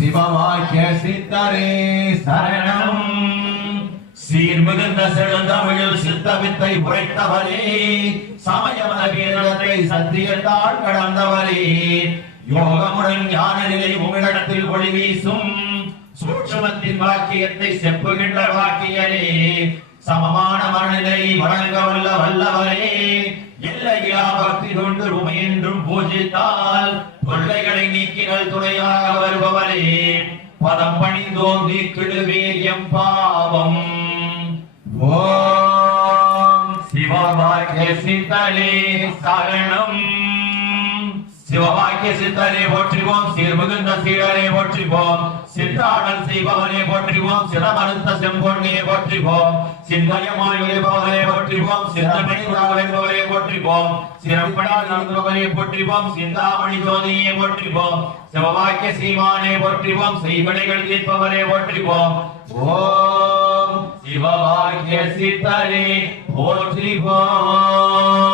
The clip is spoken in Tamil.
சிவவாக்கிய சித்தரே சரணம். சீர்மிகுந்த செழுந்தமிழில் சித்த வித்தை உரைத்தவரே சமயமத வீரத்தை சத்தியத்தால் கடந்தவரே. யோகமுடன் ஞான நிலை உங்களிடத்தில் ஒளி வீசும் சூட்சமத்தின் வாக்கியத்தை செப்புகின்ற வாக்கியரே. சமமான மனநிலை எல்லையிலா பக்தி கொண்டு உமை என்றும் பூஜித்தால் தொல்லைகளை நீக்கினால் துணையாக வருபவரே. பதம் பணிந்தோம் நீக்கிடுவீர் எம் பாவம். ஓம் சிவபாகிய சித்தலே சரணம். சிவமாக்கிய சித்தரே போற்றுவோம் சீர்மிகுந்த சீரரே போற்றுவோம் சித்தாடல் செய்பவனே போற்றுவோம் சிரமறுத்த செம்பொன்னே போற்றுவோம் சிந்தயமாய் உழைப்பவரே போற்றுவோம் சிந்தமணி என்பவரே போற்றுவோம் சிறப்படால் நடந்தவரே போற்றுவோம் சிந்தாமணி ஜோதியை போற்றுவோம் சிவவாக்கிய சீமானே போற்றுவோம் செய்வனைகள் தீர்ப்பவரே போற்றுவோம். ஓம் சிவவாக்கிய சித்தரே போற்றுவோம்.